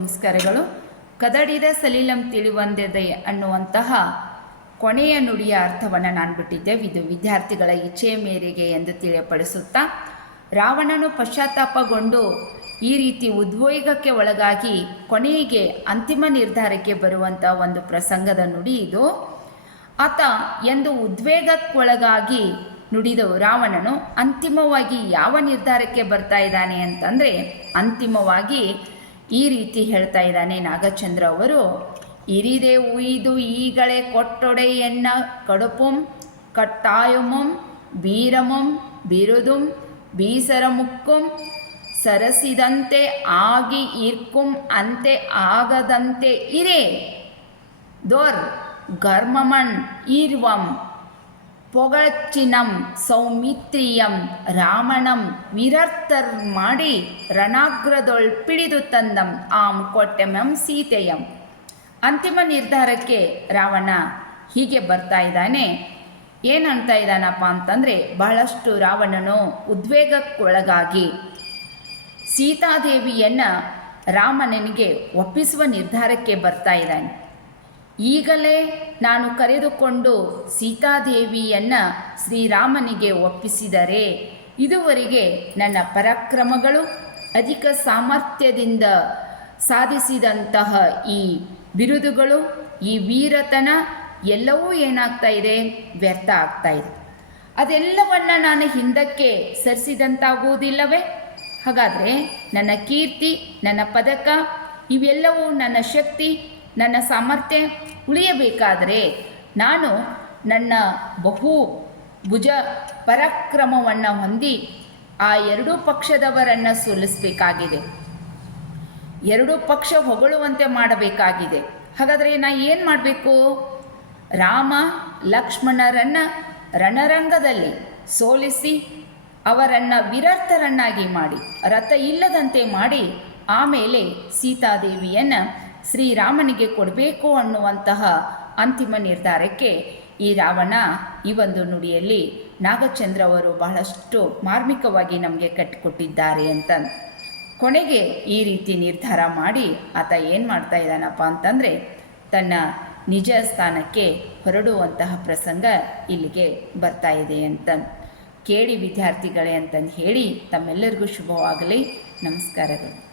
ನಮಸ್ಕಾರಗಳು ಕದಡಿದ ಸಲೀಲಂ ತಿಳಿವಂದೆದೆ ಅನ್ನುವಂತಹ ಕೊನೆಯ ನುಡಿಯ ಅರ್ಥವನ್ನು ನಾನು ಬಿಟ್ಟಿದ್ದೆ. ಇದು ವಿದ್ಯಾರ್ಥಿಗಳ ಇಚ್ಛೆಯ ಮೇರೆಗೆ ಎಂದು ತಿಳಿಯಪಡಿಸುತ್ತಾ, ರಾವಣನು ಪಶ್ಚಾತ್ತಾಪಗೊಂಡು ಈ ರೀತಿ ಉದ್ವೇಗಕ್ಕೆ ಒಳಗಾಗಿ ಕೊನೆಗೆ ಅಂತಿಮ ನಿರ್ಧಾರಕ್ಕೆ ಬರುವಂಥ ಒಂದು ಪ್ರಸಂಗದ ನುಡಿ ಇದು. ಆತ ಎಂದು ಉದ್ವೇಗಕ್ಕೊಳಗಾಗಿ ನುಡಿದ ರಾವಣನು ಅಂತಿಮವಾಗಿ ಯಾವ ನಿರ್ಧಾರಕ್ಕೆ ಬರ್ತಾ ಇದ್ದಾನೆ ಅಂತಂದರೆ, ಅಂತಿಮವಾಗಿ ಈ ರೀತಿ ಹೇಳ್ತಾ ಇದ್ದಾನೆ ನಾಗಚಂದ್ರ ಅವರು, ಇರಿದೆ ಉಯ್ದು ಈಗಳೇ ಕೊಟ್ಟೊಡೆ ಎನ್ನ ಕಡುಪುಂ, ಕಟ್ಟಾಯುಮುಂ, ಬೀರಮುಂ, ಬಿರುದುಂ ಬೀಸರಮುಕ್ಕುಂ ಸರಸಿದಂತೆ ಆಗಿ ಇರ್ಕುಂ, ಅಂತೆ ಆಗದಂತೆ ಇರೇ. ದೊರ್ ಗರ್ಮಮಣ್ ಈರ್ವಂ ಪೊಗಚಿನಂ ಸೌಮಿತ್ರಿಯಂ ರಾಮಣಂ ವಿರರ್ತರ್ ಮಾಡಿ ರಣಾಗ್ರದೊಳ್ ಪಿಡಿದು ತಂದಂ ಆಂ ಕೊಟ್ಟೆಮಂ ಸೀತೆಯಂ. ಅಂತಿಮ ನಿರ್ಧಾರಕ್ಕೆ ರಾವಣ ಹೀಗೆ ಬರ್ತಾ ಇದ್ದಾನೆ. ಏನಂತ ಇದ್ದಾನಪ್ಪ ಅಂತಂದರೆ ಬಹಳಷ್ಟು ರಾವಣನು ಉದ್ವೇಗಕ್ಕೊಳಗಾಗಿ ಸೀತಾದೇವಿಯನ್ನು ರಾಮನಿಗೆ ಒಪ್ಪಿಸುವ ನಿರ್ಧಾರಕ್ಕೆ ಬರ್ತಾ ಇದ್ದಾನೆ. ಈಗಲೇ ನಾನು ಕರೆದುಕೊಂಡು ಸೀತಾದೇವಿಯನ್ನು ಶ್ರೀರಾಮನಿಗೆ ಒಪ್ಪಿಸಿದರೆ ಇದುವರೆಗೆ ನನ್ನ ಪರಾಕ್ರಮಗಳು ಅಧಿಕ ಸಾಮರ್ಥ್ಯದಿಂದ ಸಾಧಿಸಿದಂತಹ ಈ ಬಿರುದುಗಳು, ಈ ವೀರತನ ಎಲ್ಲವೂ ಏನಾಗ್ತಾ ಇದೆ, ವ್ಯರ್ಥ ಆಗ್ತಾ ಇದೆ. ಅದೆಲ್ಲವನ್ನು ನಾನು ಹಿಂದಕ್ಕೆ ಸರಿಸಿದಂತಾಗುವುದಿಲ್ಲವೇ? ಹಾಗಾದರೆ ನನ್ನ ಕೀರ್ತಿ, ನನ್ನ ಪದಕ, ಇವೆಲ್ಲವೂ ನನ್ನ ಶಕ್ತಿ ನನ್ನ ಸಾಮರ್ಥ್ಯ ಉಳಿಯಬೇಕಾದರೆ ನಾನು ನನ್ನ ಬಹು ಭುಜ ಪರಾಕ್ರಮವನ್ನು ಹೊಂದಿ ಆ ಎರಡೂ ಪಕ್ಷದವರನ್ನು ಸೋಲಿಸಬೇಕಾಗಿದೆ. ಎರಡೂ ಪಕ್ಷ ಹೊಗಳುವಂತೆ ಮಾಡಬೇಕಾಗಿದೆ. ಹಾಗಾದರೆ ನಾ ಏನು ಮಾಡಬೇಕು? ರಾಮ ಲಕ್ಷ್ಮಣರನ್ನು ರಣರಂಗದಲ್ಲಿ ಸೋಲಿಸಿ ಅವರನ್ನು ವಿರರ್ಥರನ್ನಾಗಿ ಮಾಡಿ, ರಥ ಇಲ್ಲದಂತೆ ಮಾಡಿ, ಆಮೇಲೆ ಸೀತಾದೇವಿಯನ್ನು ಶ್ರೀರಾಮನಿಗೆ ಕೊಡಬೇಕು ಅನ್ನುವಂತಹ ಅಂತಿಮ ನಿರ್ಧಾರಕ್ಕೆ ಈ ರಾವಣ ಈ ಒಂದು ನುಡಿಯಲ್ಲಿ ನಾಗಚಂದ್ರ ಅವರು ಬಹಳಷ್ಟು ಮಾರ್ಮಿಕವಾಗಿ ನಮಗೆ ಕಟ್ಟಿಕೊಟ್ಟಿದ್ದಾರೆ ಅಂತ. ಕೊನೆಗೆ ಈ ರೀತಿ ನಿರ್ಧಾರ ಮಾಡಿ ಆತ ಏನು ಮಾಡ್ತಾ ಇದ್ದಾನಪ್ಪ ಅಂತಂದರೆ ತನ್ನ ನಿಜ ಸ್ಥಾನಕ್ಕೆ ಹೊರಡುವಂತಹ ಪ್ರಸಂಗ ಇಲ್ಲಿಗೆ ಬರ್ತಾ ಇದೆ ಅಂತ. ಕೇಳಿ ವಿದ್ಯಾರ್ಥಿಗಳೇ ಅಂತಂದು ಹೇಳಿ ತಮ್ಮೆಲ್ಲರಿಗೂ ಶುಭವಾಗಲಿ. ನಮಸ್ಕಾರಗಳು.